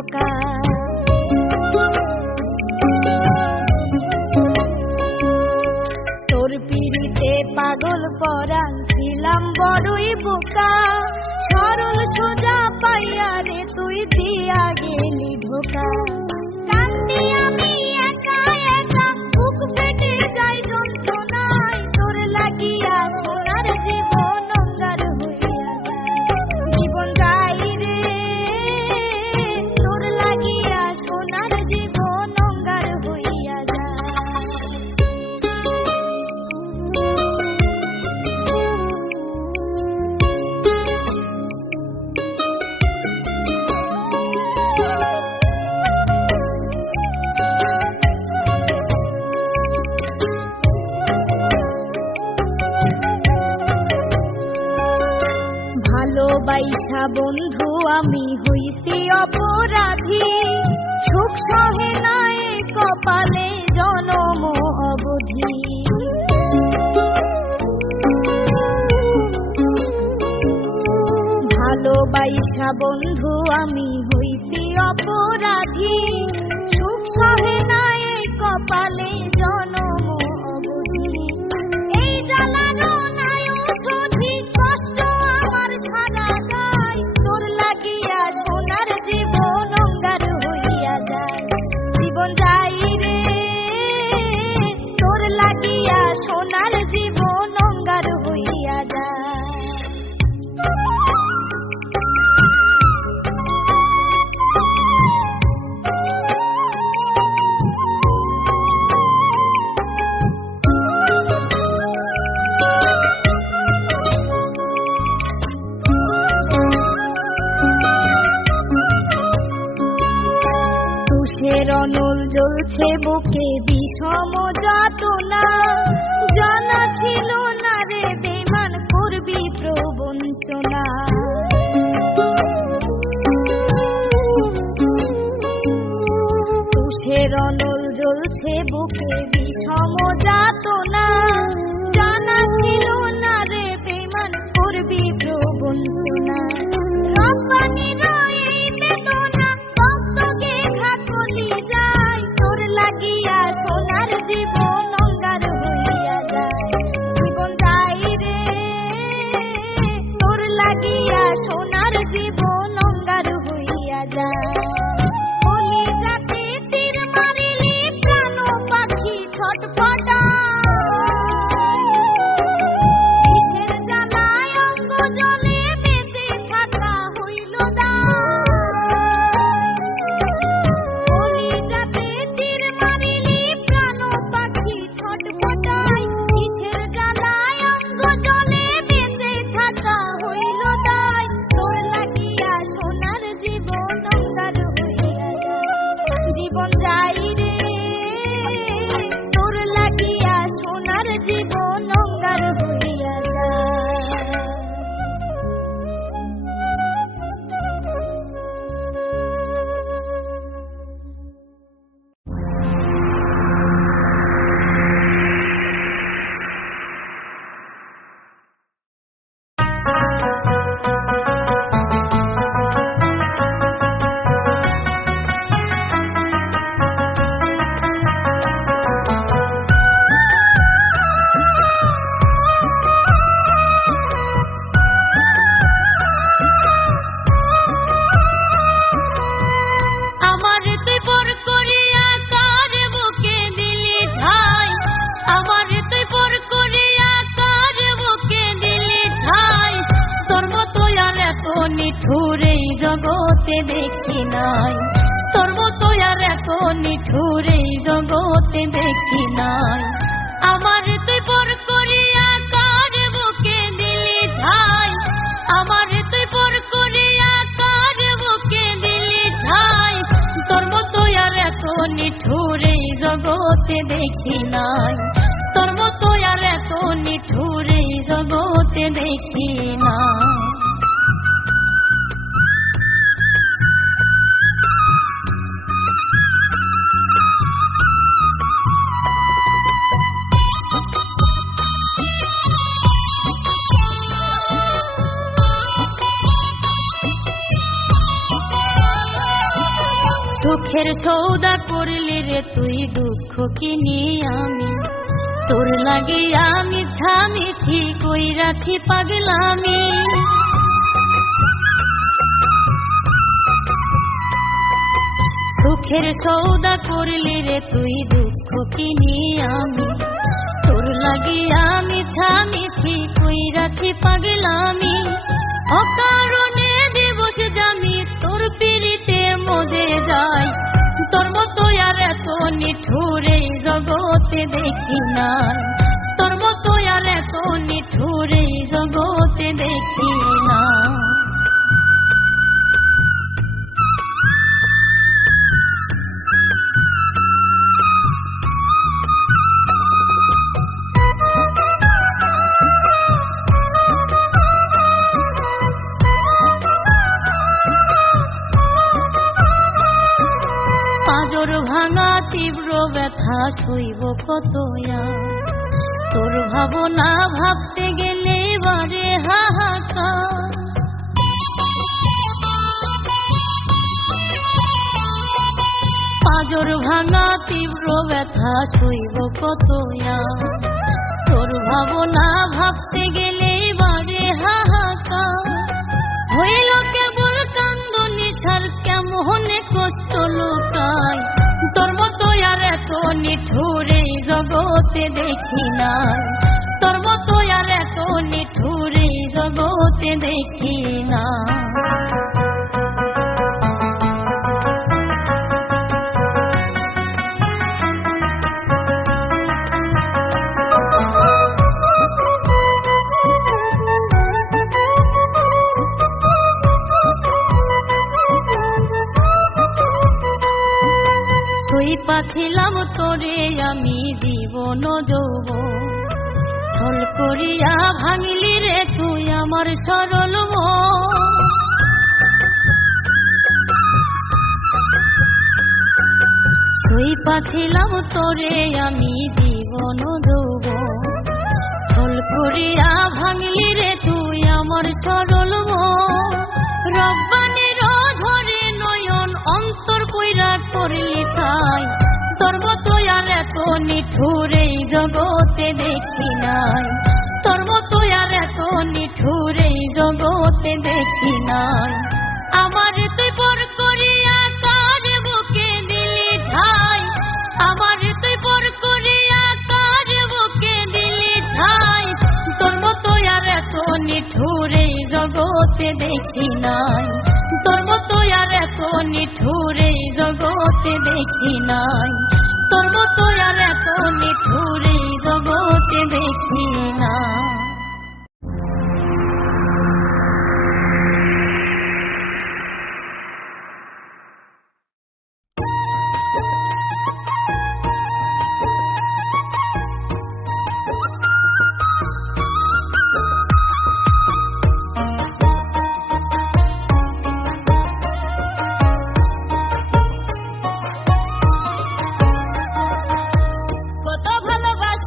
ধোকা। তোর পিড়িতে পাগল পরাণ ছিলাম বড়ই বোকা, সরল সোজা পাইয়া রে তুই দিয়া গেলি ধোকা। কান্দি আমি একা একা, বুক ফেটে যায় যন্ত্রণায়, তোর লাগিয়া সোনার জীবন অঙ্গার হইয়া যায়। জীবন যাই রে তোর লাগিয়া সোনার জীবন অঙ্গার হইয়া যায়। ভালোবাসা বন্ধু আমি হইছি অপরাধী, সুখ সহে নাই কপালে জনম অবধি। ভালোবাসা বন্ধু আমি হইছি অপরাধী, সুখ সহে নাই কপালে জনম অবধি। এই জ্বালানো নাই ওষুধি, কষ্ট আমার সারা গায়, তোর লাগিয়া সোনার জীবন অঙ্গার হইয়া যায়। জীবন যাই রে তোর লাগিয়া সোনার জীবন অঙ্গার হইয়া যায়। রনল জ্বলছে বুকে বিষম যাতনা, জানা ছিল না রে বেমান করবি প্রবঞ্চনা। তুষের রনল জ্বলছে বুকে বিষম যাতনা, জানা ছিল না রে বেমান করবি প্রবঞ্চনা। রব্বানি রয়ে বেদনা কষ্টকে ঘাকলি যায়, তোর লাগিয়া সোনার জীবন অঙ্গার হইয়া যায়। জীবন যাই রে তোর লাগিয়া সোনার জীবন অঙ্গার হইয়া যায়। বলি যাতে তীর মারিলি প্রাণ পাখি ছটফটায়, বিষের জ্বালায় অঙ্গ জ্বলে বেঁচে থাকা হইল দায়। বলি যাতে তীর মারিলি প্রাণ পাখি ছটফটায়, বিষের জ্বালায় অঙ্গ জ্বলে বেঁচে থাকা হইল দায়। তোর লাগিয়া সোনার জীবন অঙ্গার হইয়া যায়। জীবন যাই রে তোর লাগিয়া সোনার জীবন অঙ্গার হইয়া যায়। আমার তুই পর করিয়া কার বুকে দিলি ঠাই, আমার তুই পর করিয়া কার বুকে দিলি ঠাই। তোর মতো আর এত নিঠুর এই জগতে দেখি নাই, তোর মতো আর এত নিঠুর এই জগতে দেখি নাই। আমার তুই পর করিয়া কার বুকে দিলি ঠাই, আমার তুই পর করিয়া কার বুকে দিলি ঠাই। তোর মতো আর এত নিঠুর এই জগতে দেখি নাই, তোর মতো আর এত নিঠুর এই জগতে দেখি নাই। সুখের সৌদা করলি রে তুই দুঃখ কিনি আমি তোর লাগে আমি ঝামিছি কই রাখি পাগলামি সুখের সৌদা করলি রে তুই দুঃখ কিনি আমি তোর লাগে আমি ঝামিছি কই রাখি পাগলামি অকারণে দিবস জামি তোর পিড়িতে মজে যাই তোর মতো আর এত নিঠুরে জগতে দেখি না তোর মতো আর এত নিঠুরে জগতে দেখি না পাঁজর ভাঙা তীব্র ব্যথা সইব কতয়া তোর ভাবনা ভাবতে গেলে বারে হাহাকার পাঁজর ভাঙা তীব্র ব্যথা সইব কতয়া তোর ভাবনা ভাবতে গেলে বারে হাহাকার হইল কেবল কান্দনি সার কেমনে কষ্ট লুকায় তোর মতো আর এত নিঠুরে জগতে দেখি না তোর মতো আর এত নিঠুরে জগতে দেখি না পাখিলাম তোরে আমি জীবন যৌবন ছল করিয়া ভাঙলি রে তুই আমার সরল মন তুই পাখিলাম তোরে আমি জীবন যৌবন ছল করিয়া ভাঙলি রে তুই আমার সরল মন রব্বানির ধরে নয়ন অন্তর কইরা করলি তাই তোর মতো আর এত নিঠুরে জগতে দেখি নাই তোর মতো আর এত নিঠুরে জগতে দেখি নাই আমার তুই পর করিয়া কার বুকে দিলি ঠাই আমার তুই পর করিয়া কার বুকে দিলি ঠাই তোর মতো আর এত নিঠুরে জগতে দেখি নাই তোর মতো আর এত নিঠুরে জগতে দেখি নাই তোর মতো আর এত নিঠুরে জগতে দেখি না কত ভালোবাসা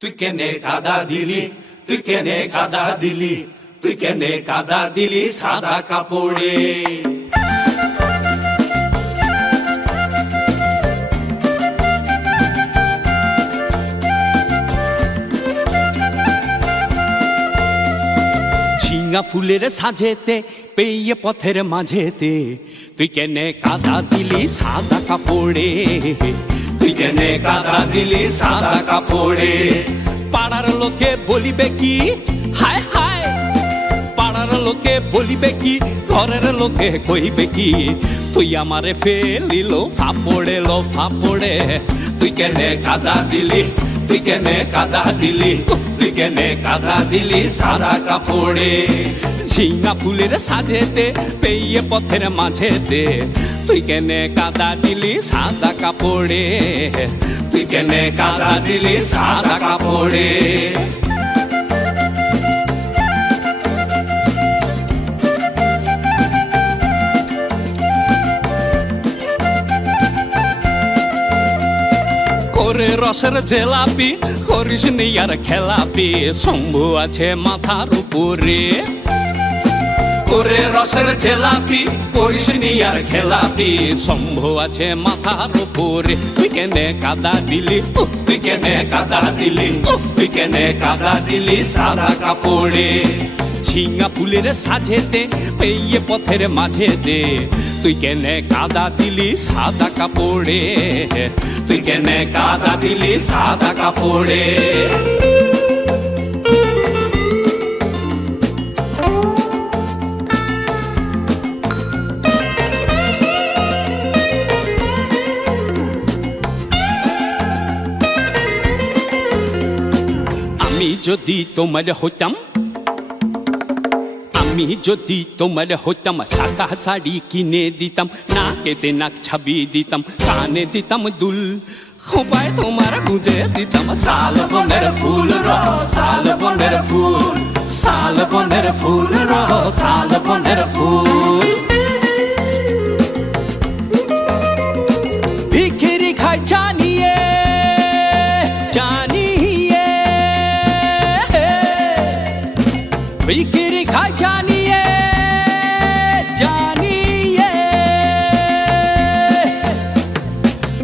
তুই কেনে কাদা দিলি, তুই কেনে কাদা দিলি, তুই কেনে কাদা দিলি সাদা কাপড়ে। ঝিঙা ফুলের সাজেতে পেয়ে পথের মাঝেতে তুই কেনে কাদা দিলি সাদা কাপড়ে, তুই কেনে কাদা দিলি সাদা কাপড়ে। পাড়ার লোকে বলিবে কি, হায় হায়, পাড়ার লোকে বলিবে কি, ঘরের লোকে কইবে কি, তুই আমারে ফেলিল ফাপড়ে লো ফাপড়ে। তুই কেনে কাদা দিলি, তুই কেনে কাদা দিলি, তুই কেনে কাদা দিলি সাদা কাপড়ে। ঝিঙা ফুলের সাজেতে পেয়ে পথের মাঝেতে তুই কেনে কাদা দিলি সাদা কাপড়ে, তুই কেনে কাদা দিলি সাদা কাপড়ে। করে রসের জেলাপি করিস নি আর খেলাপি, শম্ভু আছে মাথার উপরে। করে রসের জেলাপি করিস নি আর খেলাপি, শম্ভু আছে মাথার উপরে। তুই কেনে কাদা দিলি, তুই কেনে কাদা দিলি, তুই কেনে কাদা দিলি সাদা কাপড়ে। ঝিঙা ফুলের সাজেতে পেয়ে পথের মাঝেতে তুই কেনে কাদা দিলি সাদা কাপড়ে, তুই কেনে কাদা দিলি সাদা কাপড়ে। আমি যদি তোমার হইতাম, আমি যদি তোমার হইতাম, সাদা শাড়ি কিনে দিতাম, নাকেতে নাক ছাবি দিতাম, কানে দিতাম দুল, খোপায় তোমার গুজে দিতাম শাল বনের ফুল রহ, শাল বনের ফুল, শাল বনের ফুল রহ, শাল বনের ফুল। ভিখিরি খাই জানিয়ে জানিয়ে, ভিখিরি খাই জানিয়ে জানিয়ে,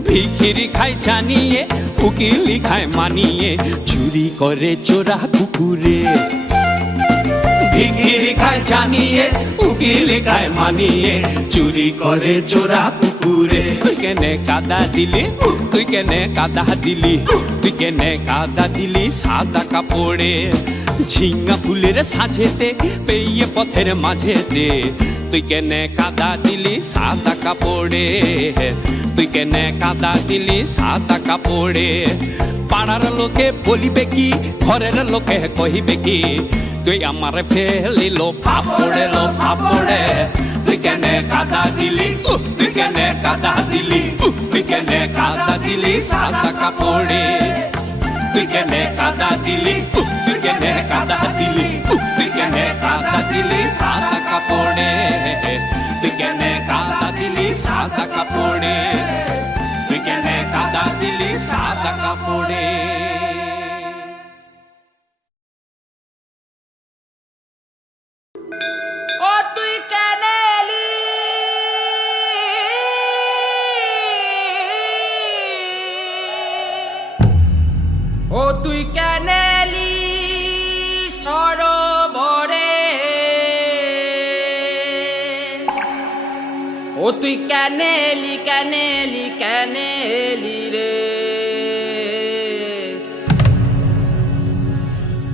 ভিখিরি খাই জানিয়ে, উকিলি খায় মানিয়ে, চুরি করে চোরা কুকুরে। ভিখিরি খায় জানিয়ে, উকিলি খায় মানিয়ে, চুরি করে চোরা কুকুরে। তুই কেনে কাদা দিলি, তুই কেনে কাদা দিলি, তুই কেনে কাদা দিলি সাদা কাপড়ে। ঝিঙা ফুলের সাজেতে পেয়ে পথের মাঝেতে তুই কেনে কাদা দিলি সাদা কাপড়ে, তুই কেনে কাদা দিলি সাদা কাপড়ে। পাড়ার লোকে বলিবে কি, ঘরের লোকে কহিবে কি, তুই আমার ফেলিল ফাপড়ে লো ফাপড়ে। তুই কেনে কাদা দিলি, তুই কেনে কাদা দিলি, তুই কেনে কাদা দিলি সাদা কাপড়ে। তুই কেনে কাদা দিলি, তুই কেনে কাদা দিলি, তুই কেনে কাদা দিলি সাদা কাপড়ে। তুই কেনে কাদা দিলি সাদা কাপড়ে, তুই কেনে কাদা দিলি সাদা কাপড়ে। ও তুই কেন এলি, ও তুই কেন এলি সরোবরে, ও তুই কেন এলি কেন এলি কেন এলি রে,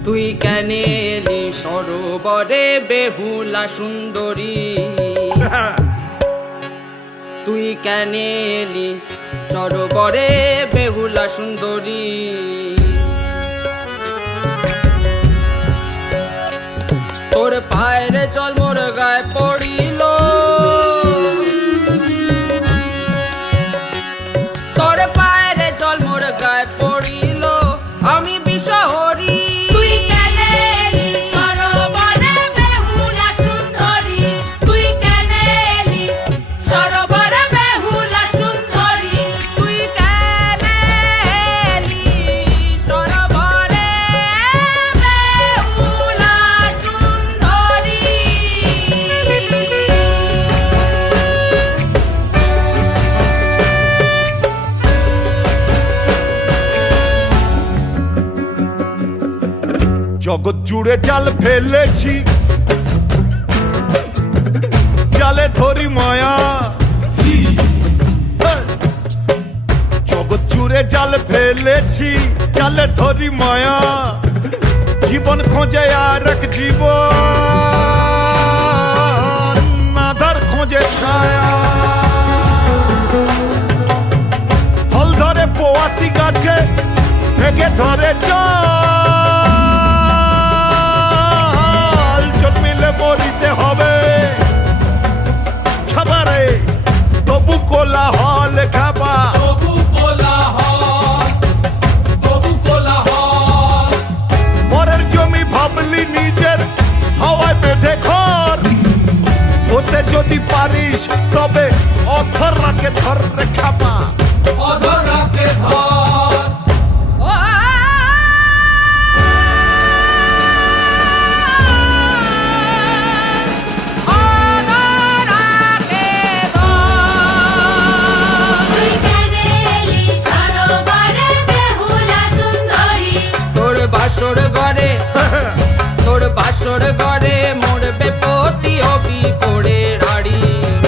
তুই কেন এলি সরোবরে বেহুলা সুন্দরী, তুই কেন এলি সরোবরে বেহুলা সুন্দরী। তোর পায়ের জল মোর গায়ে পড়িল, তোর পায়ের জল মোর গায়ে পড়িল, আমি বিষহরি। সরোবরে জগৎ জুড়ে জাল ফেলেছি, জালে ধরি মায়া। জগৎ জুড়ে জাল ফেলেছি, জালে ধরি মায়া। জীবন খোঁজে আর এক জীবন, আধার খোঁজে ছায়া। ফল ধরে পোয়াতি গাছে, ভেগে ধরে জল। জন্মিলে মরিতে হবে খাবারে, তবু কোলাহল খাবা। পরের জমি ভাবলি নিজের, হাওয়ায় বেঁধে ঘর। হতে যদি পারিস তবে অধরাকে ধরে খাবা। বাসর ঘরে তোর বাসর ঘরে মরবে পতি হবি করে রাড়ি।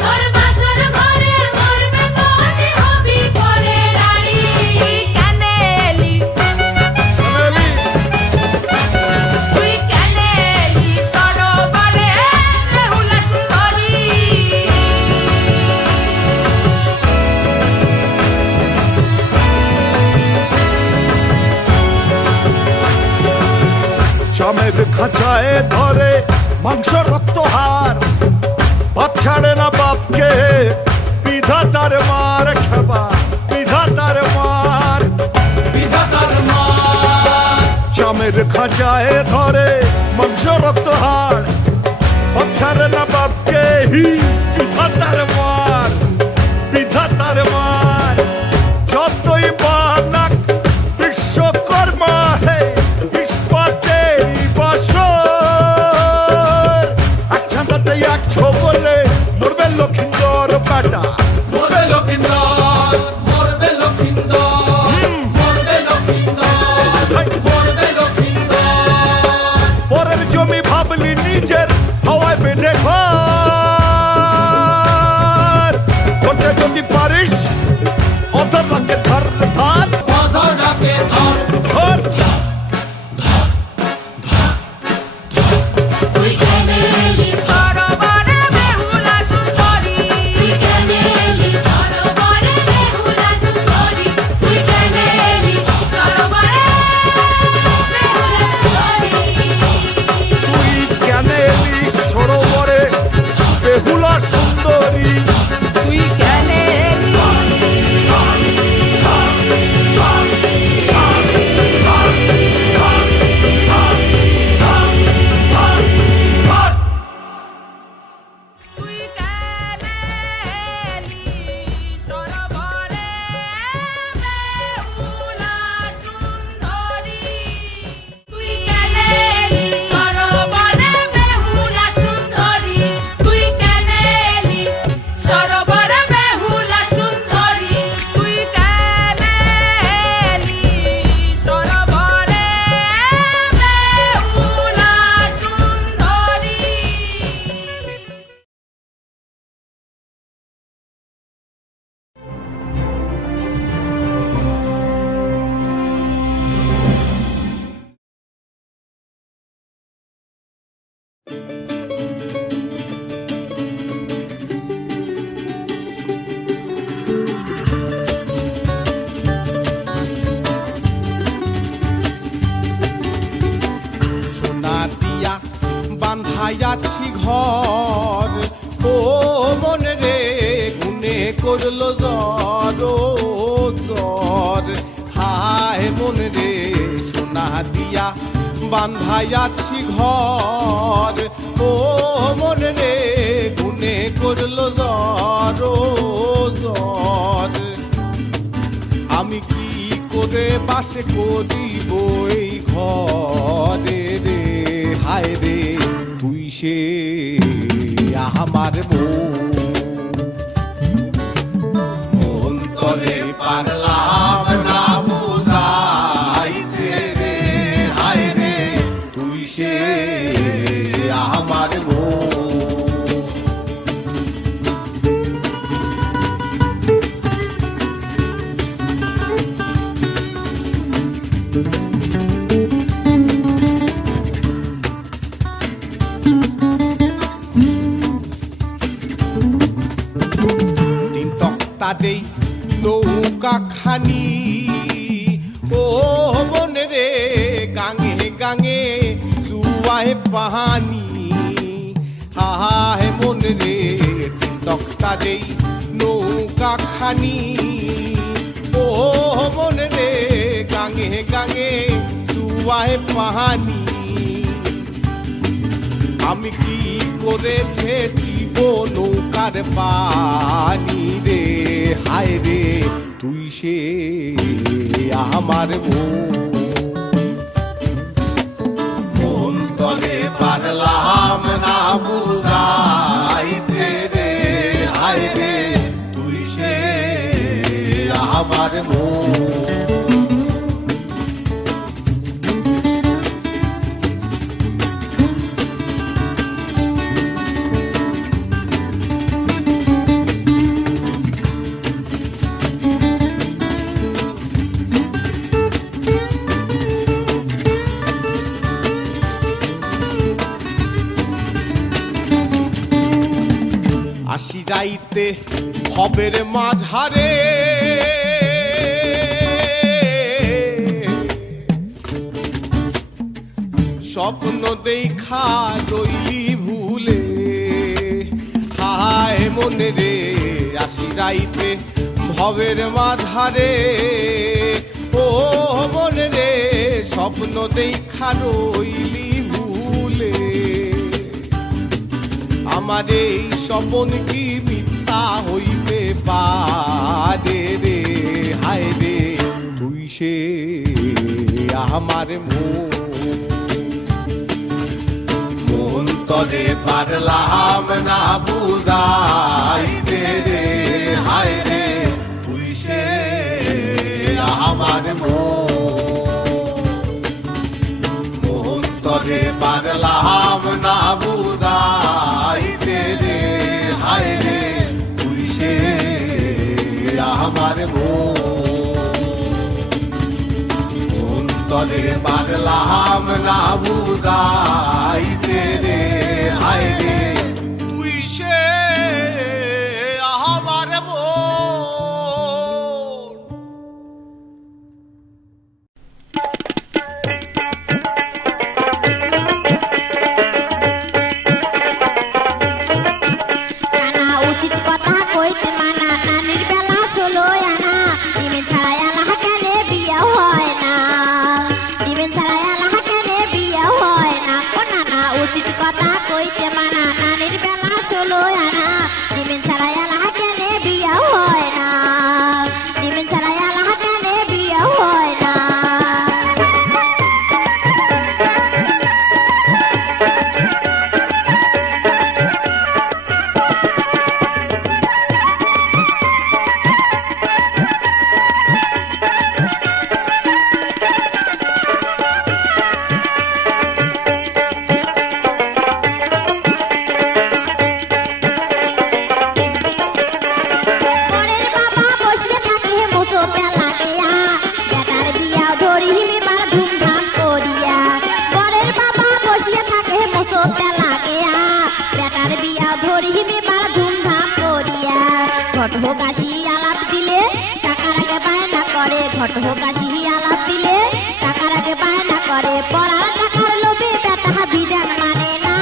তোর বাসর ঘরে মরবে পতি হবি করে রাড়ি। তুই কেন এলি, তুই কেন এলি সরোবরে বেহুলা সুন্দরী। চামের খাঁচায় ধরে মাংস রক্ত হার। বাপ ছাড়ে না বাপকে, বিধাতার মার খাবা। বিধাতার মার, চামের খাঁচায় ধরে মাংস রক্ত হার। বাপ ছাড়ে না বাপকে, বিধাতার মার। বিধাতার মার, যতই বানাক বিশ্বকর্মা হে ইস্পাতেরই বাসর। এক ছাঁদাতে এক ছোবলে মরবে লক্ষিন্দর কাটা। পরের জমি ভাবলি নিজের, হাওয়ায় বেঁধে ঘর। করতে যদি পারিস অধরাকে ধর ধর ধর। তুই কেন এলি সরোবরে বেহুলা সুন্দরী। তুই কেন এলি সরোবরে বেহুলা সুন্দরী। তুই কেন এলি সরোবরে বেহুলা সুন্দরী। তুই কেন এলি সরোবরে বেহুলা সুন্দরী। তুই কেন এলি তুই কেন এলি সরোবরে বেহুলা সুন্দরী। তুই কেন এলি সরোবরে বেহুলা সুন্দরী। তুই কেন এলি সরোবরে বেহুলা সুন্দরী। তুই কেন এলি সরোবরে বেহুলা সুন্দরী। সোনা দিয়া বান্ধাইয়াছি ঘর। ও মন রে গুনে করলো জ্বর ও জ্বর। হায় মন রে সোনা দিয়া বান্ধাইয়াছি ঘর। ও মন রে গুনে করলো জ্বর ও জ্বর। আমি কি করে বাসে করিব এই ঘরে রে। হায় রে তুই সে আমার মন তরে পারলাম না বুঝাইতে রে। হায় রে তুই তক্তা দেই নৌকা খানি ও মন রে গাঙে গাঙে জুয়ায় পাহানি হায় মন রে তক্তা দেই নৌকা খানি ও মন রে গাঙে গাঙে জুয়ায় পাহানি আমি কি করেছে জীব নৌকার পানি রে হায় রে তুই সে আমার মন তলে পারলাম না বুঝাইতে রে হায় রে তুই সে আমার আসি যাইতে হবের মাঝারে স্বপ্ন দেখা রইলি ভুলে হায় মনে রে আসি যাইতে ভবের মাঝারে ও মনে রে স্বপ্ন দেখা রইলি ভুলে আমার এই স্বপন কি মিথ্যা হইতে পারে রে হায় রে তুই সে আমার মন তলে পারলাম না বুঝাইতে রে হায় রে তুই সে আমার মন তলে পারলাম না বুঝাইতে রে হায় রে তুই সে আমার মন তলে পারলাম না বুঝাইতে রে হায় রে তুই সে আমার ঘটকাশি আলাপ দিলে টাকার আগে বায়না করে, ঘটকাশি আলাপ দিলে টাকার আগে বায়না করে, পড়ার টাকার লোভে বেটা বিধান মানে না,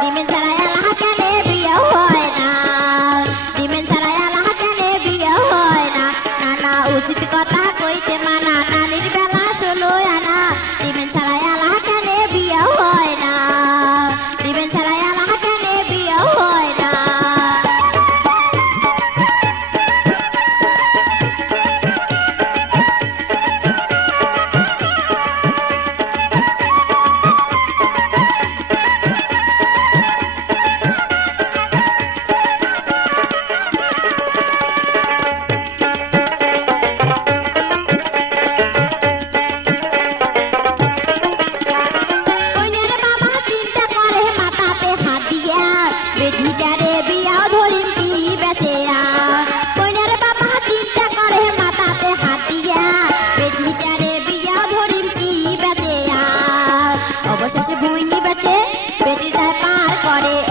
ডিমেন ছাড়া এলাহা কেনে বিয়ে হয় না, ডিমেন ছাড়া এলাহা কেনে বিয়ে হয় না, নানা উচিত কথা কইতে মানা, নানির বেলা 16 আনা, ডিমেন ছাড়া এলাহা কেনে বিয়ে হয় না, ডিমেন ছাড়া এলাহা কেনে বিয়ে হয় না।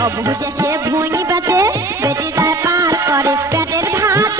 অবশেষে ভুঁই বেচে বেটি যায় পার করে, পেটের ভাত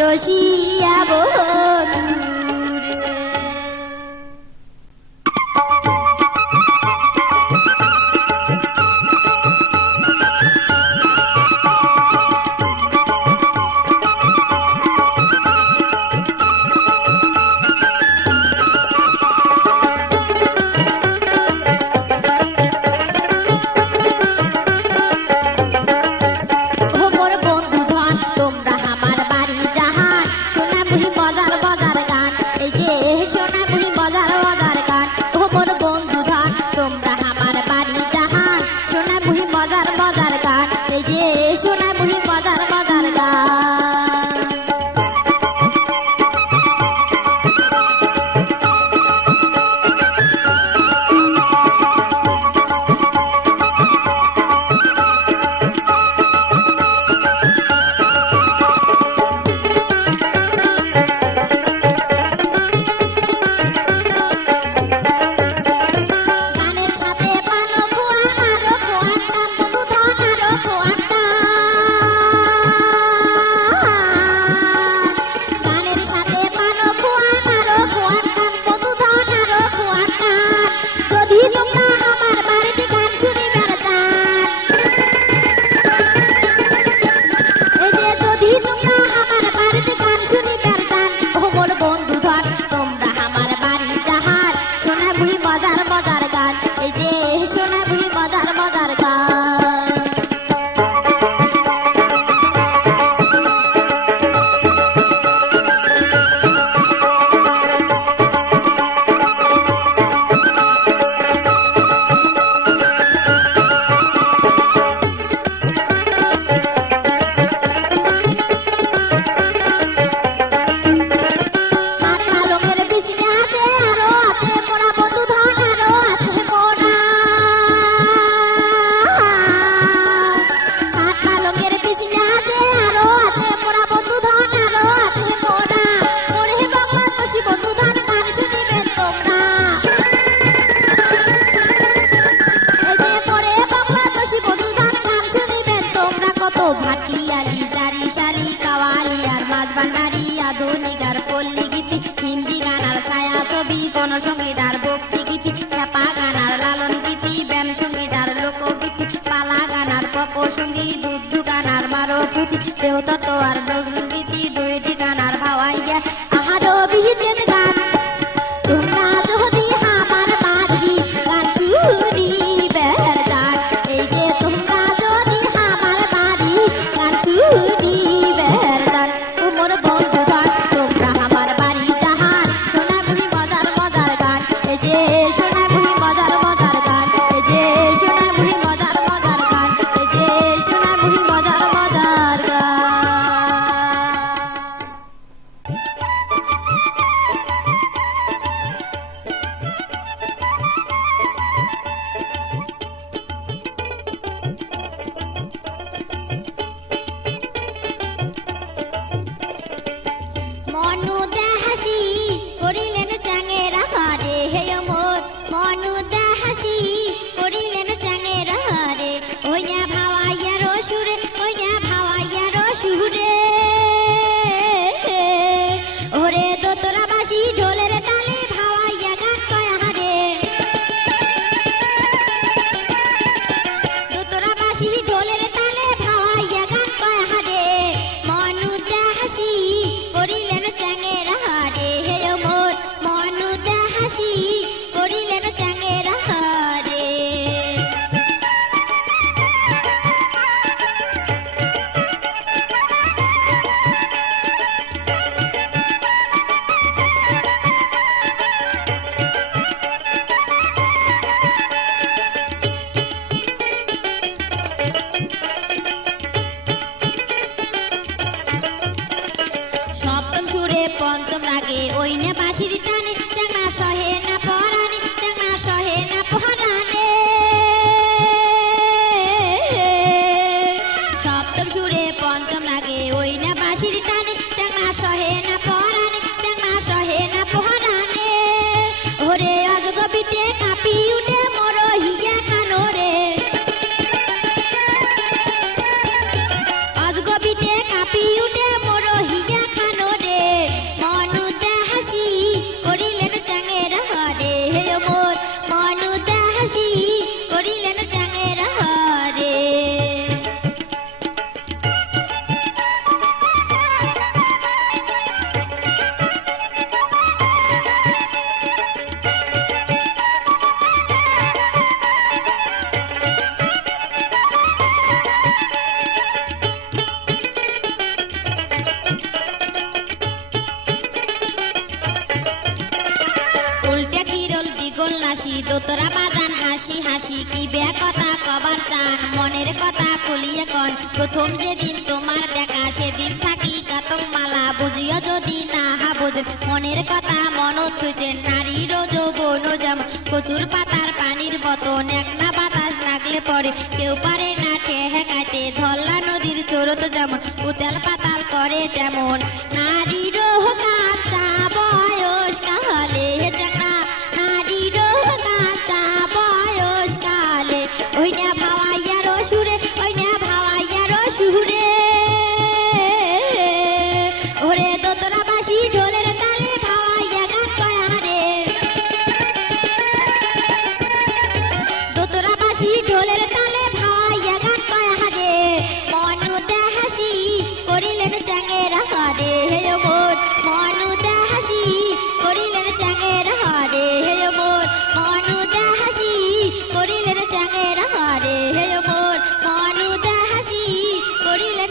রসিয়া বন্ধুরে। ও মোর বন্ধু ধন তোমরা আমার বাড়ি জাহান সোনামুহি মজার মজার গান এই যে সোনামুহি মজার মজার গান ও মোর বন্ধু ধন তোমরা আমার বাড়ি জাহান সোনামুহি মজার মজার গান এই যে সোনামুহি মজার মজার গান। গানের সাথে পানো খোয়া আরো খোয়াটা বন্ধু ধন আরো খোয়াটা গানের সাথে পানো খোয়া আরো খোয়াটা বন্ধু ধন আরো খোয়াটা যদি তোমরা আমার বাড়িতে গান শুনিবার চান এই যে যদি তোমরা আমার বাড়িতে গান শুনিবার চান ও মোর বন্ধু ধন তোমরা আমার বাড়ি জাহার সোনামুহি মজার মজার গান এই যে সোনামুহি মজার মজার গান। হাত পালকের পিছনে আছে আরো আছে মোরা বন্ধু ধন আরো আছে মোরা হাত পালকের পিছনে আছে আরো আছে মোরা বন্ধু ধন আরো আছে মোরা ওরে বাংলাদেশী বন্ধু ধন গান শুনিবেন তোমরা এই যে পরে বাংলাদেশী বন্ধু ধন গান শুনিবেন তোমরা কত ভাটিয়ালি জারি সারি কাওয়ালি আর মাছ ভান্ডারি আধুনিক আর পল্লী গীতি হিন্দি গান আর ছায়া ছবি গণসঙ্গীত আর ভক্তি গীতি খেপা গান আর লালন গীতি ব্যান সঙ্গীত আর লোকগীতি পালা গান আর পপ সঙ্গীত উর্দু গান আর মারফুতি দেহতত্ত্ব আর নজরুল গীতি দুইটি গান আর ভাওয়াইয়া আহারো বিহিতের গান তোমরা যদি আমার বাড়ি গান শুনিবার চান এই যে তোমরা যদি আমার বাড়ি গান শুনিবার চান ও মোর বন্ধু ধন তোমরা আমার বাড়ি জাহান সোনামুহি মজার মজার গান এই যে সোনামুহি মজার মজার গান এই যে সোনামুহি মজার মজার গান এই যে সোনামুহি মজার মজার গান। মনুদা হাসি করিলেন চাঙেরা হারে হে মোর মনুদা হাসি করিলেন চাঙেরা হারে ওইয়া ভাওয়াইয়ার সুরে ওইয়া ভাওয়াইয়ার সুরে ওরে দোতরা বাসি ঢোলের তালে ভাওয়াইয়া গান কয় হারে দোতরা বাসি ঢোলের তালে ভাওয়াইয়া গান কয় হারে মনুদা হাসি করিলেন চাঙেরা হারে হে মোর মনুদা হাসি করিলেন চাঙেরা হারে। সপ্তম সুরে পঞ্চম রাগে ওই নে বাঁশির টানে চাংনা সহে না পরানে চাংনা সহে না পরানে সপ্তম সুরে পঞ্চম রাগে ওই না বাঁশির টানে চাংনা সহে না পরানে চাংনা সহে না পরানে ওরে অজগবিতে কাঁপি উঠে মোর হিয়া খানো রে অজগবিতে কাঁপি উঠে মোর হিয়া খানো দোতরা বাজান হাসি হাসি কি বে কথা কবার চান মনের কথা খুলিয়ে কন প্রথম যেদিন তোমার দেখা সেদিন থাকি কাতং মালা বুঝিও যদি না বুঝেন মনের কথা মনত থুইছেন নারীর যৌবন যেমন কচুর পাতার পানির মতন এক না বাতাস লাগলে পরে কেউ পারে না ঠেকাইতে ধল্লা নদীর স্রোত যেমন উতাল পাতাল করে তেমন নারীর কাঁচা বয়স কালে জানা নারীর কাঁচা বয়স কালে ওই না ভাওয়াইয়ার সুরে ওই না ভাওয়াইয়ার সুরে ওরে দোতরা বাসি ঢোলের তালে ভাওয়াইয়া গান কয়ারে দোতরা বাসি ঢোলের তালে ভাওয়াইয়া গান কয়ারে মনুতে হাসি করিলেন চ্যাঙের হারে হে মোর মনুতে হাসি করিলেন চ্যাঙের হারে হে মোর মনুতে হাসি করিলেন চ্যাঙের হারে হে মোর মনুতে হাসি করিলেন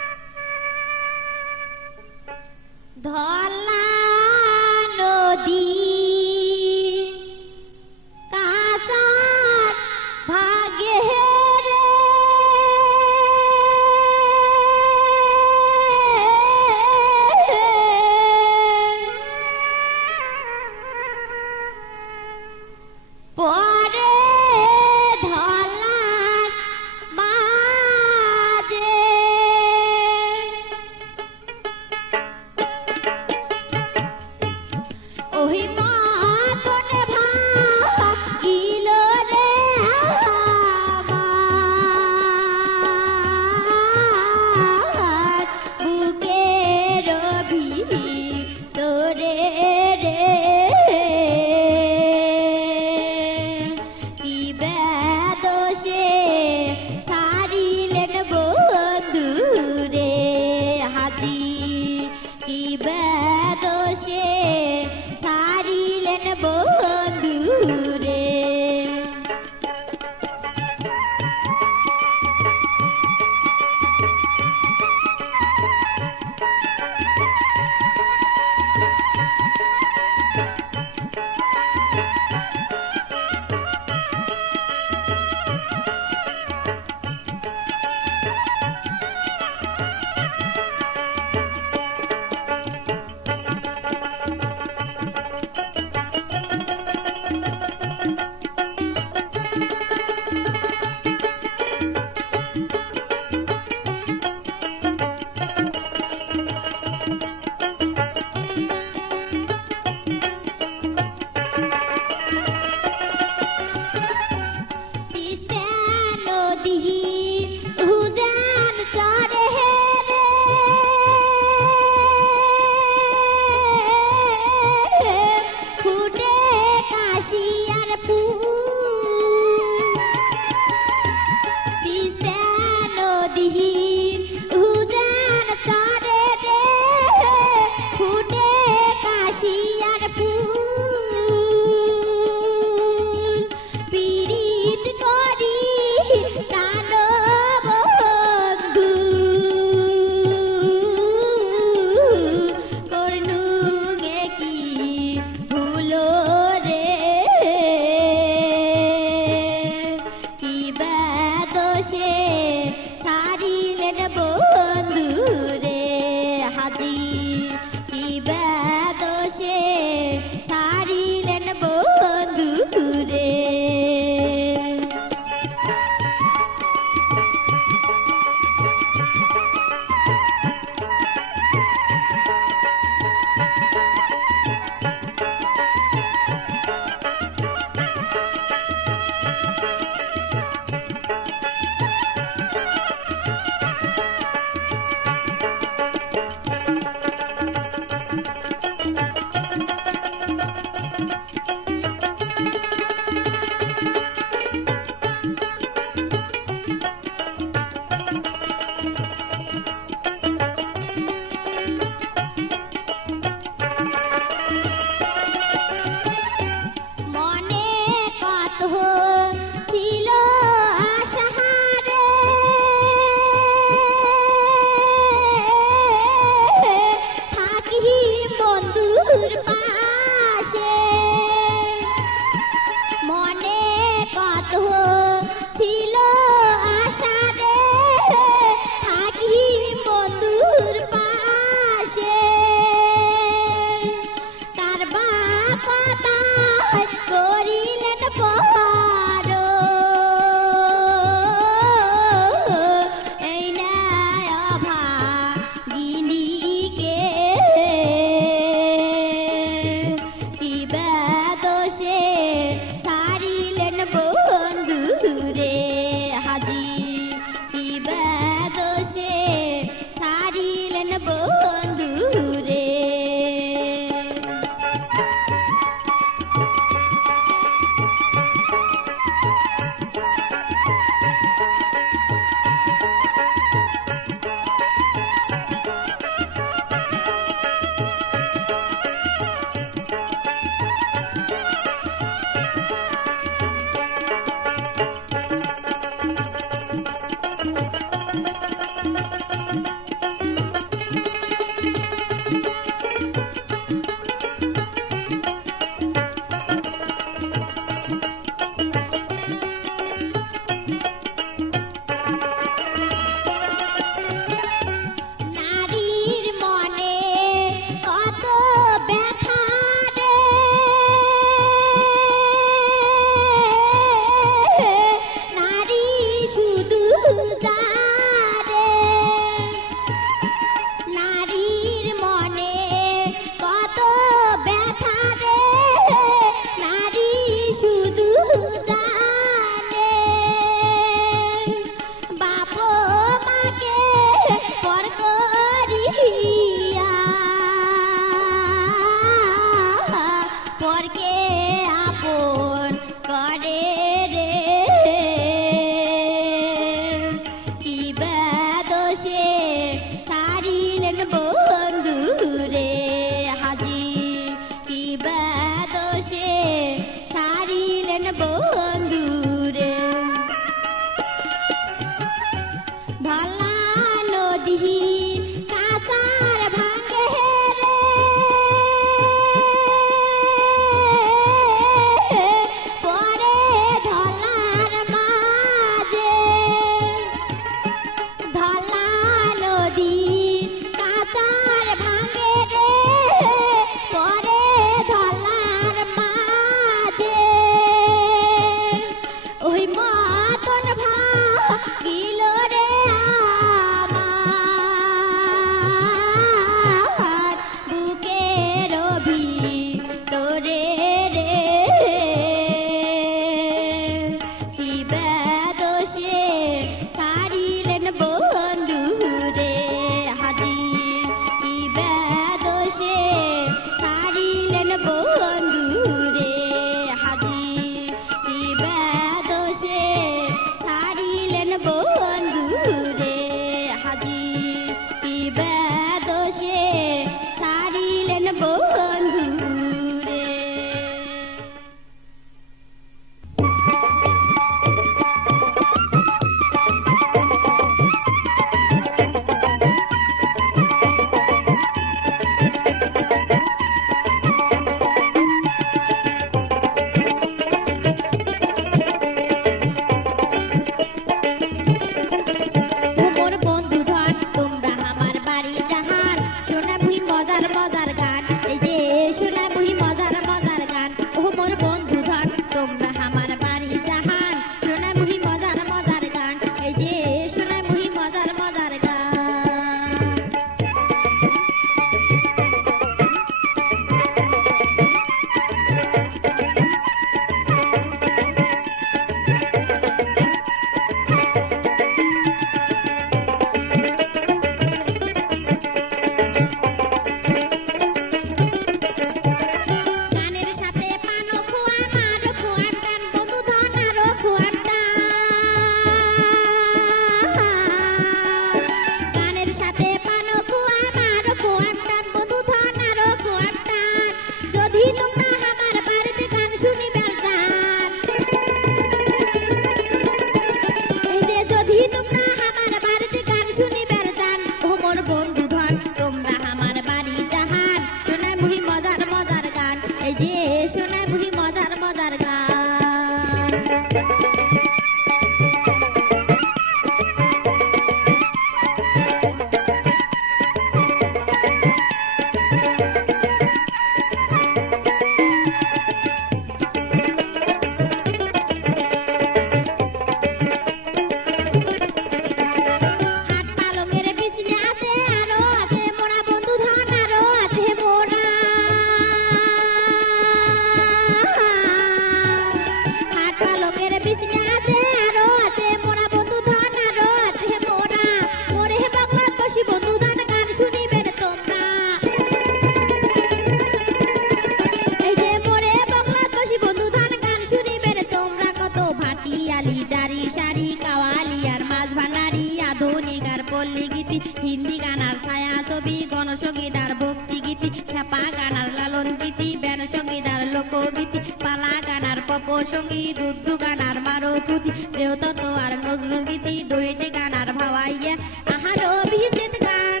পিয়ালি জারি সারি কাওয়ালি আর মাছ ভান্ডারি আধুনিক আর পল্লী গীতি হিন্দি গানার ছায়া ছবি গণসঙ্গীত আর ভক্তি গীতি খেপা গানার লালন গীতি ব্যান সঙ্গীত আর লোকগীতি পালা গানার পপ সঙ্গীত উর্দু গানার মারুতি দেওতত্ব আর নজরুল গীতি ডুয়েটে গানার ভাওয়াইয়া আহার অভিজিৎ গান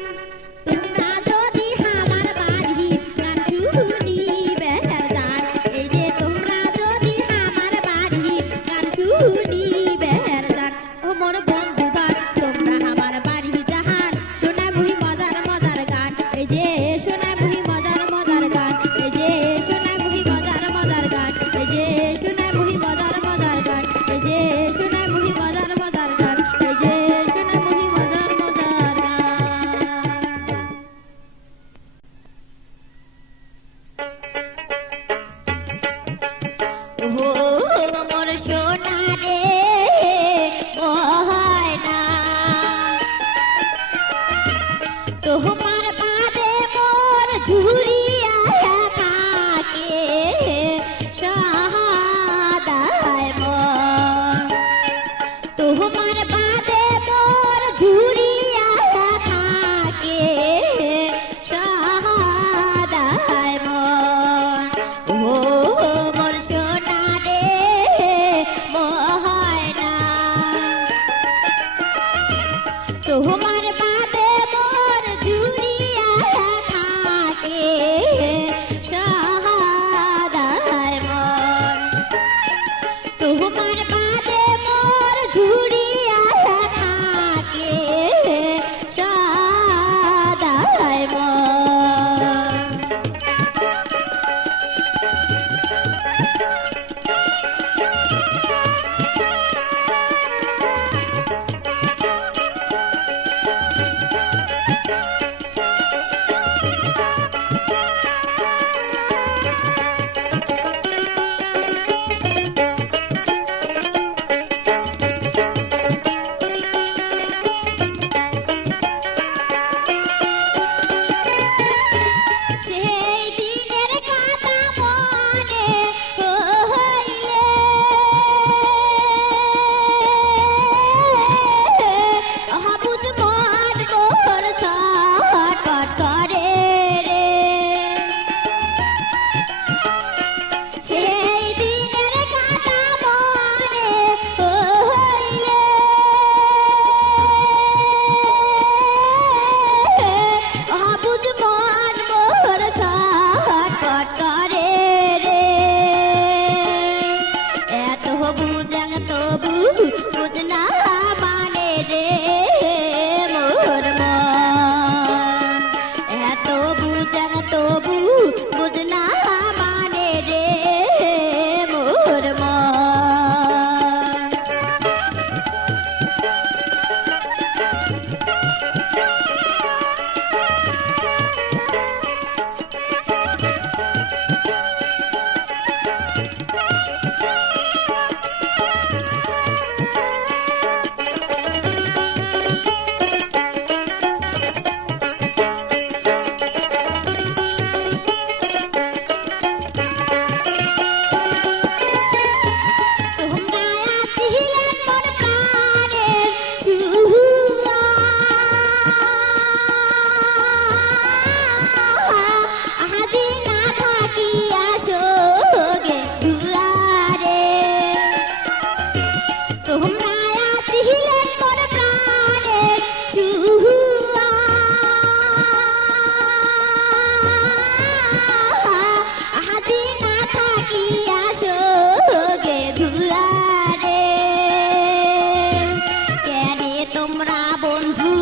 তোমরা যদি আমার বাড়ি গান শুনিবে যান এই যে তোমরা যদি আমার বাড়ি গান শুনিবে যান ও মোর বন্ধু ধর তোমরা আমার বাড়ি জাহান শোনায় বুড়ি মজার মজার গান এই যে শোনায় বুড়ি মজার মজার গান এই যে শোনায় বুড়ি মজার মজার গান এই যে শোনায় বুড়ি মজার মজার গান এই যে শোনায় বুড়ি মজার মজার গান এই যে শোনায় বুড়ি মজার মজার গান ও মোর সোনা রে ও হয় না তোমার বাদে মোর ঝুরিয়া থাকে সহাদায় মোর তোমার বাদে মোর ঝুরিয়া থাকে সহাদায় মোর ও মোর সোনা রে হয় না তোমার বাদে মোর ঝুরিয়া থাকে সহাদায় মোর তোমার বাদে মোর ঝুরিয়া থাকে সহাদায় মোর সেই দিনের কথা মনে হইলে হাবুজ মন মোর ছটফট করে রে সেই দিনের কথা মনে হইলে হাবুজ মন মোর ছটফট করে রে এত বুঝাং তবু বুঝ না মানে রে মোর মন এত বুঝাং তবু বুঝ না মানে রে মোর মন তোমরা আছিলেন মোর প্রাণের সুহুয়া আজি না থাকিয়া সোগে দুয়ারে তোমরা আছিলেন মোর প্রাণের সুহুয়া আজি না থাকিয়া সোগে দুয়ারে কেনে তোমরা বন্ধু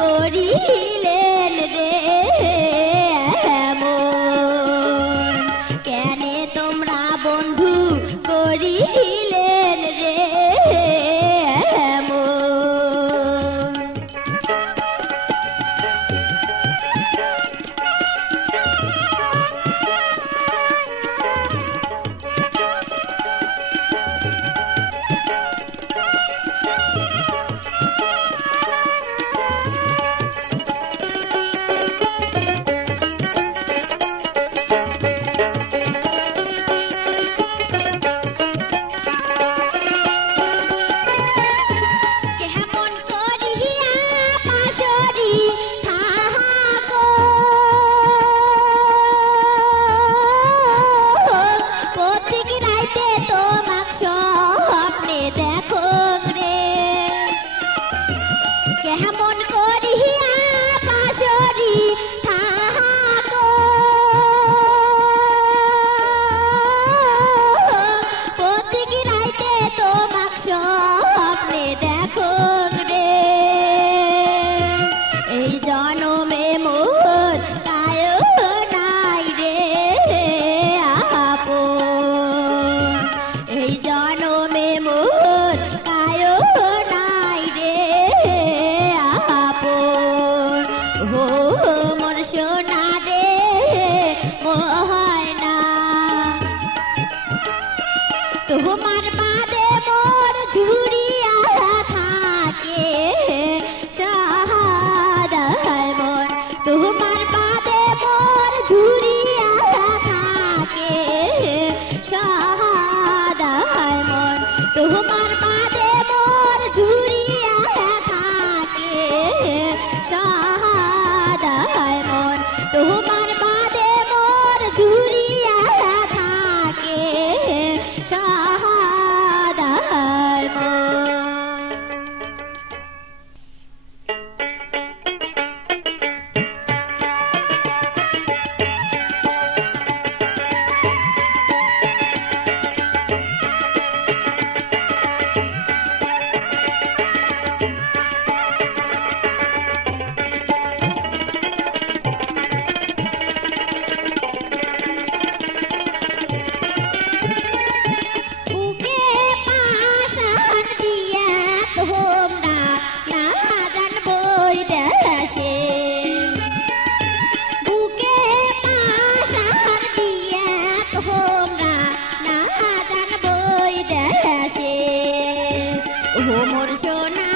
করিলেন রে এমন কেনে তোমরা বন্ধু করিলেন রে ও মোর সোনা